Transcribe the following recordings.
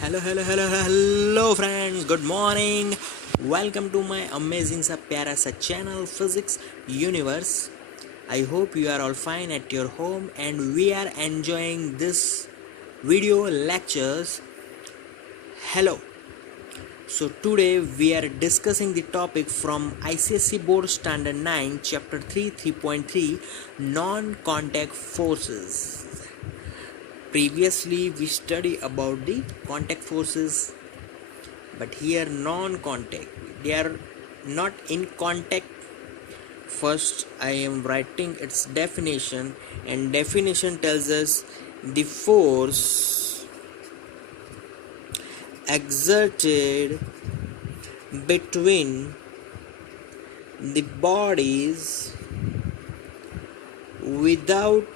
Hello friends, good morning. Welcome to my amazing सा प्यारा सा channel Physics Universe. I hope you are all fine at your home and we are enjoying this video lectures. Hello. So today we are discussing the topic from ICSE Board Standard 9 Chapter 3 3.3 Non-Contact Forces. Previously we studied about the contact forces, but here non-contact, they are not in contact. First I am writing its definition, and definition tells us the force exerted between the bodies without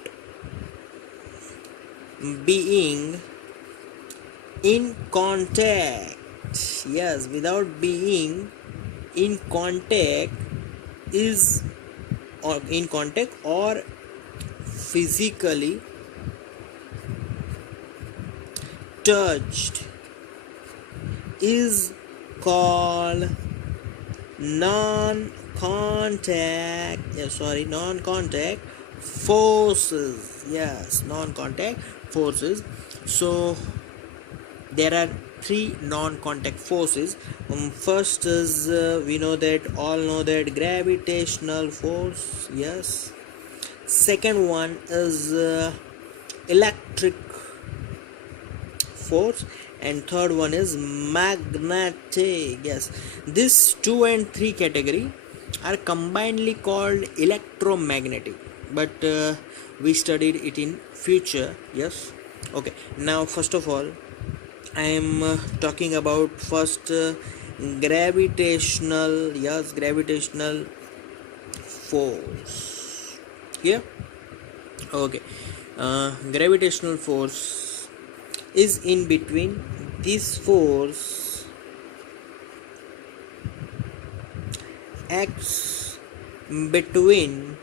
being in contact. Yes, without being in contact is or in contact or physically touched is called non-contact forces. Yes, non-contact forces. So there are three non-contact forces. First is we know that gravitational force. Yes. Second one is electric force, and third one is magnetic. Yes, this 2 and 3 category are combinedly called electromagnetic, but we studied it in future. Yes. Okay, now first of all I am talking about first gravitational force. Yeah. Okay. Gravitational force is in between. This force acts between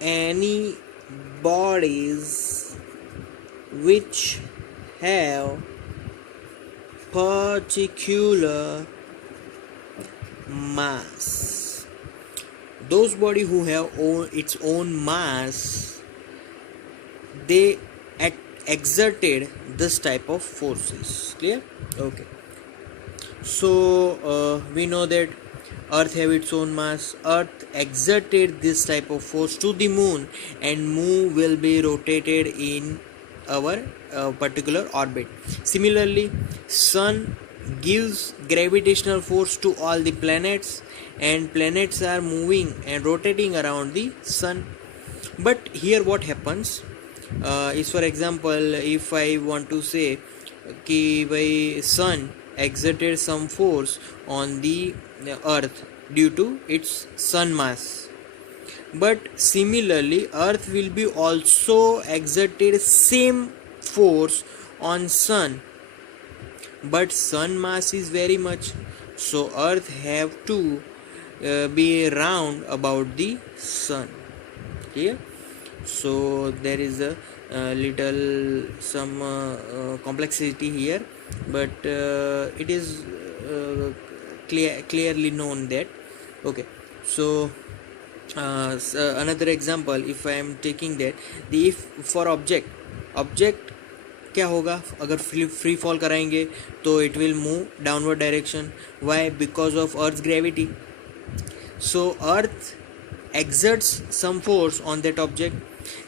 any bodies which have particular mass. Those body who have its own mass, they exerted this type of forces. Clear? Okay. So we know that Earth have its own mass. Earth exerted this type of force to the moon, and moon will be rotated in our particular orbit. Similarly, sun gives gravitational force to all the planets, and planets are moving and rotating around the sun. But here what happens is, for example, if I want to say कि भाई sun exerted some force on the earth due to its sun mass, but similarly earth will be also exerted same force on sun, but sun mass is very much, so earth have to be round about the sun. Clear? So there is a little some complexity here, but it is clearly known that. Okay, so another example, if I am taking that, the if for object क्या होगा अगर free fall कराएंगे तो it will move downward direction. Why? Because of earth gravity. So earth exerts some force on that object.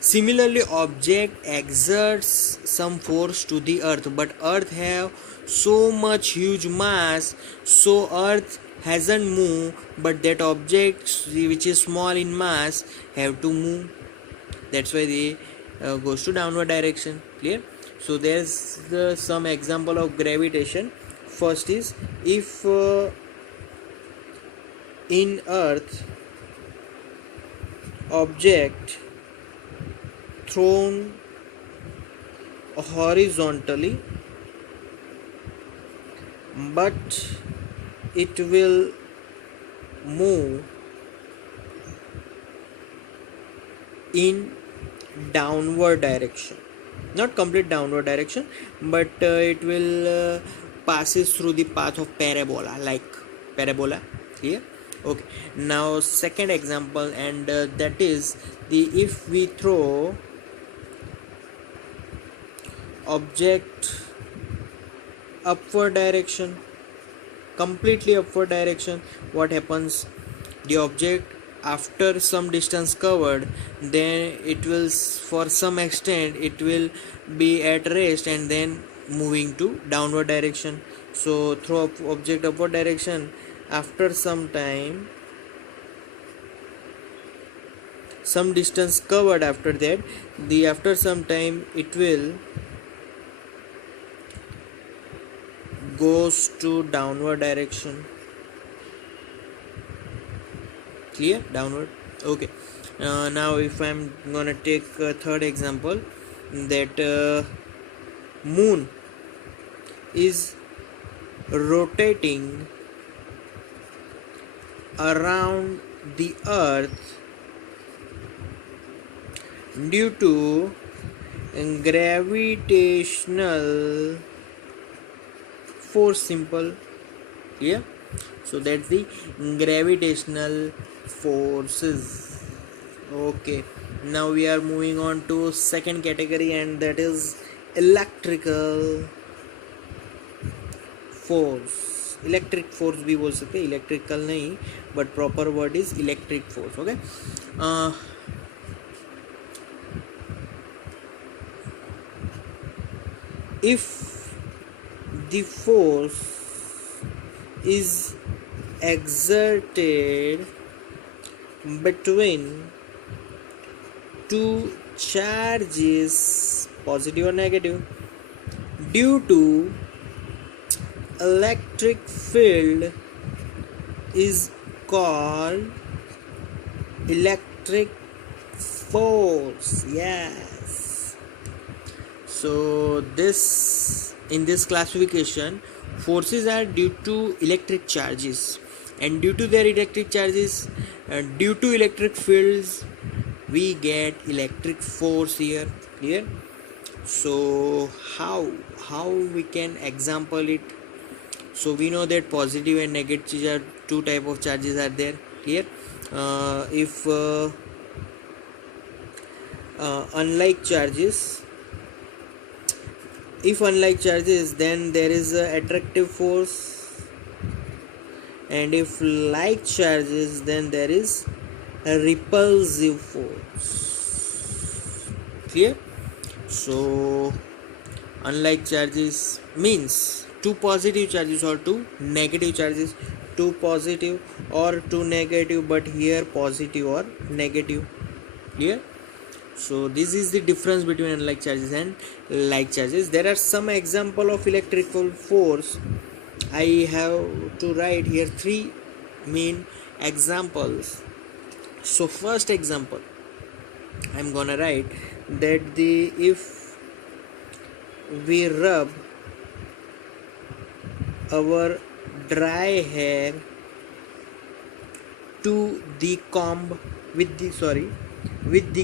Similarly, object exerts some force to the earth, but earth have so much huge mass, so earth hasn't moved, but that object which is small in mass have to move. That's why they goes to downward direction. Clear? So there's some example of gravitation. First is, if in earth object thrown horizontally, but it will move in downward direction. not complete downward direction, but it will passes through the path of parabola, like parabola here. Okay, now second example, and that is the if we throw object upward direction, completely upward direction, what happens? The object after some distance covered, then it will for some extent it will be at rest and then moving to downward direction. So throw object upward direction, after some time, some distance covered, after that the after some time it will goes to downward direction. Clear? Downward. Okay, now if I'm gonna take a third example, that moon is rotating around the earth due to gravitational force. Simple. Clear? So that's the gravitational forces. Okay, now we are moving on to second category, and that is electrical force. Electric force भी बोल सकते हैं, electrical नहीं, but proper word is electric force. Okay, if the force is exerted between two charges, positive or negative, due to electric field, is called electric force. Yes. So this, in this classification, forces are due to electric charges, and due to their electric charges, due to electric fields, we get electric force here. Clear? So how we can example it? So we know that positive and negative are two type of charges are there. Clear? If unlike charges, then there is a attractive force, and if like charges, then there is a repulsive force. Clear? So unlike charges means two positive charges or two negative charges, two positive or two negative, but here positive or negative. Clear? So this is the difference between unlike charges and like charges. There are some example of electrical force. I have to write here three main examples. So first example, I'm gonna write that if we rub our dry hair to the comb with the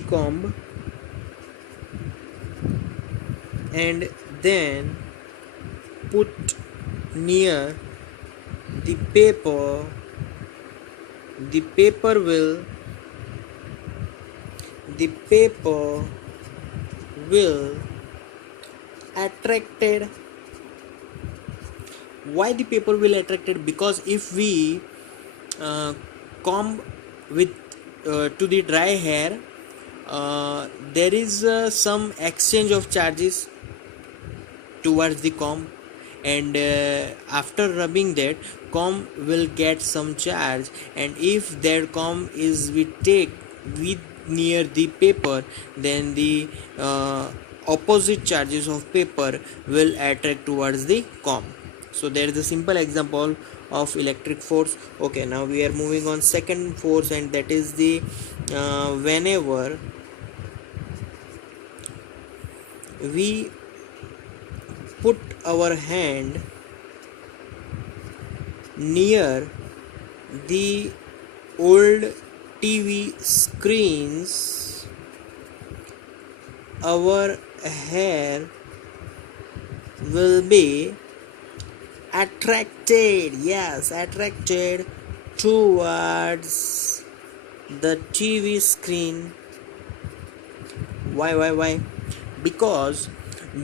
comb, and then put near the paper will attracted. Why the paper will attracted? Because if we comb with to the dry hair, there is some exchange of charges towards the comb, and after rubbing that, comb will get some charge, and if that comb is we take with near the paper, then the opposite charges of paper will attract towards the comb. So there is a simple example of electric force. Okay, now we are moving on second force, and that is the whenever we put our hand near the old TV screens, our hair will be attracted, yes, attracted towards the TV screen. Why? Because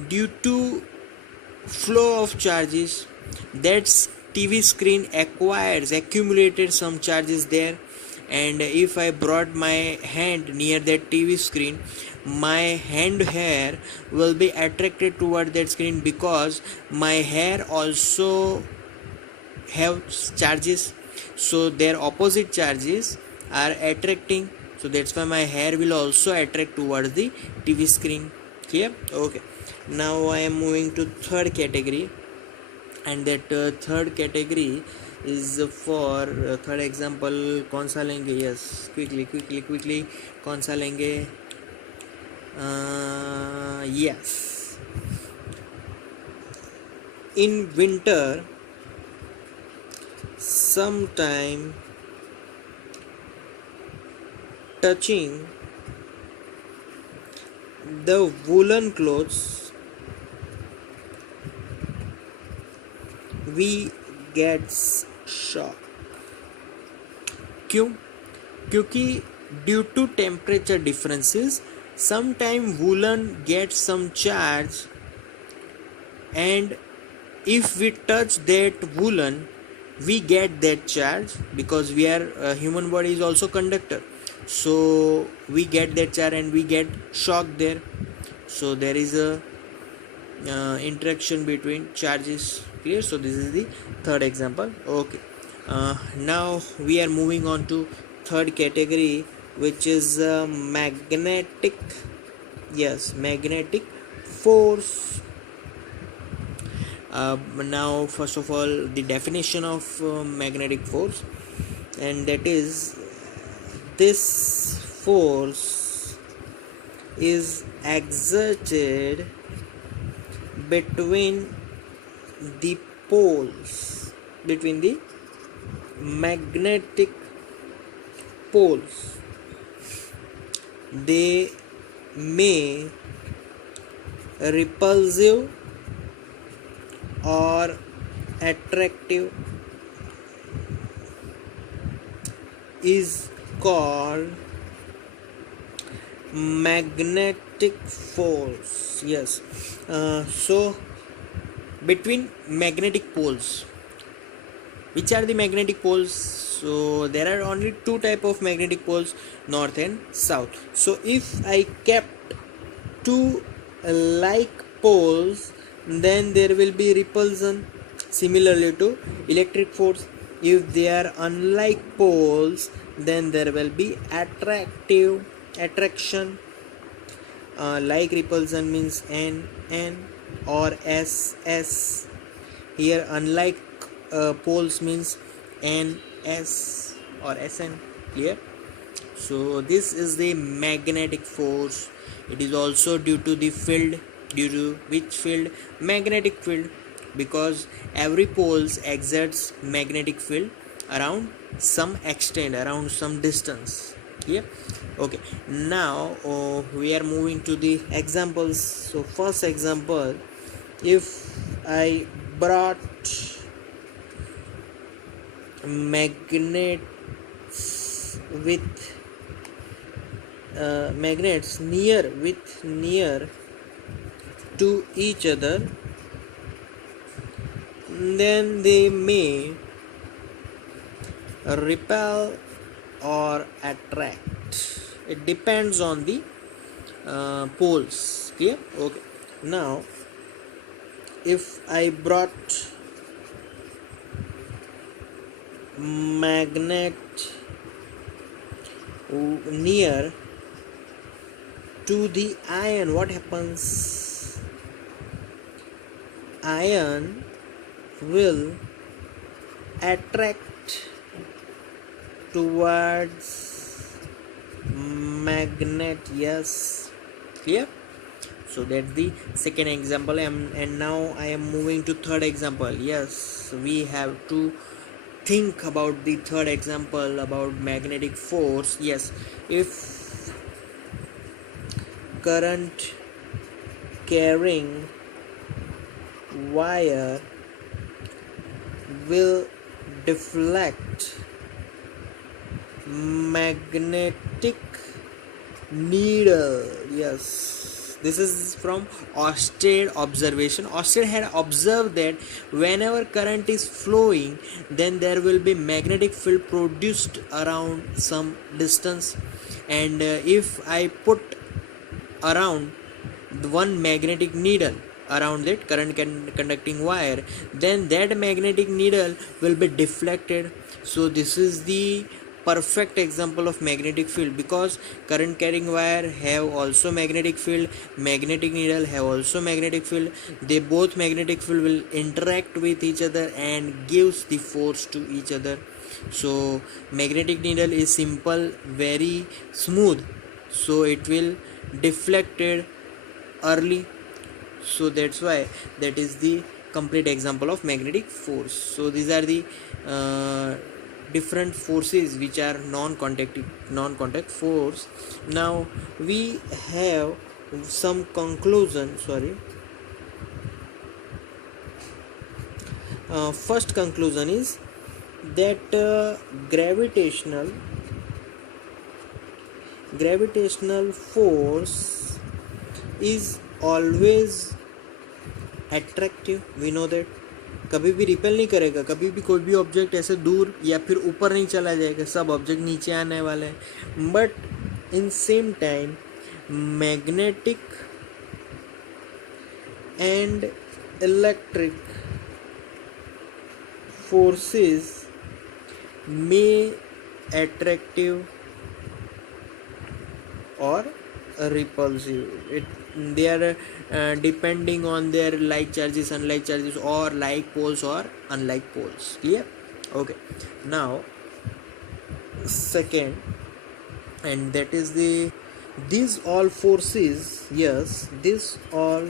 due to flow of charges, that TV screen acquires accumulated some charges there, and if I brought my hand near that TV screen, my hand hair will be attracted toward that screen because my hair also have charges, so their opposite charges are attracting, so that's why my hair will also attract towards the TV screen. Clear? Okay, now I am moving to third category, and that third category is for third example कौन सा लेंगे? Yes, quickly कौन सा लेंगे? Yes, in winter sometime touching the woolen clothes we gets shock. क्यों? क्योंकि due to temperature differences sometime woolen gets some charge, and if we touch that woolen we get that charge because we are human body is also conductor, so we get that charge and we get shocked there. So there is a interaction between charges. Clear? So this is the third example. Okay, now we are moving on to third category, which is magnetic force. Now first of all the definition of magnetic force, and that is this force is exerted between the poles, between the magnetic poles. They may repulsive or attractive, is called magnetic force. Yes, so between magnetic poles, which are the magnetic poles? So there are only two type of magnetic poles, north and south. So if I kept two like poles, then there will be repulsion, similarly to electric force. If they are unlike poles, then there will be attraction. Like repulsion means N or S. Here unlike poles means NS or SN. Clear? So this is the magnetic force. It is also due to the field. Due to which field? Magnetic field, because every poles exerts magnetic field around some extent, around some distance. Here, okay, now we are moving to the examples. So first example, if I brought magnets near to each other, then they may repel or attract. It depends on the poles. Clear? Okay, now if I brought magnet near to the iron, what happens? Iron will attract towards magnet. Yes, clear? So that's the second example, and now I am moving to third example. Yes, we have to think about the third example about magnetic force. Yes, if current carrying wire will deflect magnetic needle. Yes, this is from Oersted observation. Oersted had observed that whenever current is flowing, then there will be magnetic field produced around some distance, and if I put around one magnetic needle around that current conducting wire, then that magnetic needle will be deflected. So this is the perfect example of magnetic field, because current carrying wire have also magnetic field, magnetic needle have also magnetic field. They both magnetic field will interact with each other and gives the force to each other. So magnetic needle is simple, very smooth, so it will deflected early. So that's why that is the complete example of magnetic force. So these are the different forces which are non-contact force. Now we have some conclusion. First conclusion is that gravitational force is always attractive. We know that कभी भी repel नहीं करेगा, कभी भी कोई भी object ऐसे दूर या फिर ऊपर नहीं चला जाएगा, सब ऑब्जेक्ट नीचे आने वाले हैं. But in same time magnetic and electric forces may attractive or repulsive. They are depending on their like charges, unlike charges, or like poles or unlike poles. Clear? Okay. Now second, and that is these all forces. Yes, these all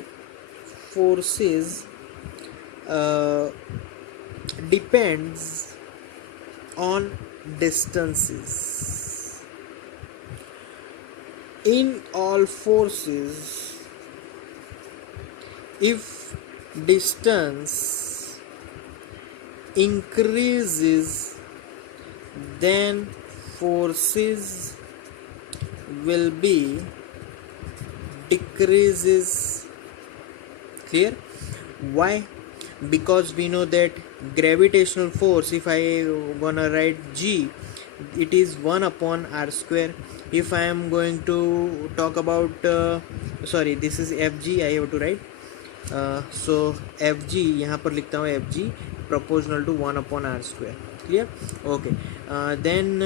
forces depends on distances. In all forces, if distance increases, then forces will be decreases. Clear? Why? Because we know that gravitational force, if I gonna write G, it is 1 upon r square. If I am going to talk about this is Fg, I have to write so Fg यहाँ पर लिखता हूँ Fg proportional to 1 upon r square. Clear? Okay. Then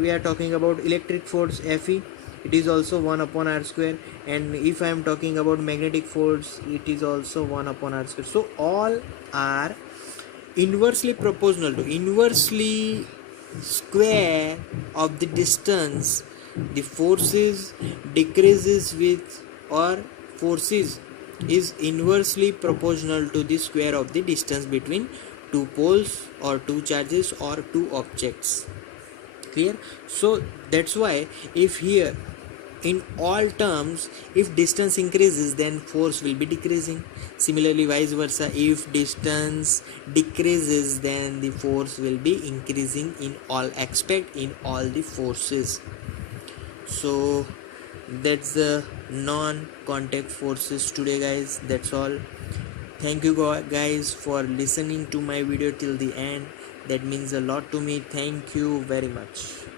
we are talking about electric force Fe. It is also 1 upon r square, and if I am talking about magnetic force, it is also 1 upon r square. So all are inversely proportional to inversely square of the distance. The forces decreases with, or forces is inversely proportional to the square of the distance between two poles or two charges or two objects. Clear? So that's why if here in all terms, if distance increases, then force will be decreasing. Similarly, vice versa, if distance decreases, then the force will be increasing in all aspect, in all the forces. So that's the non-contact forces today, guys. That's all. Thank you guys for listening to my video till the end. That means a lot to me. Thank you very much.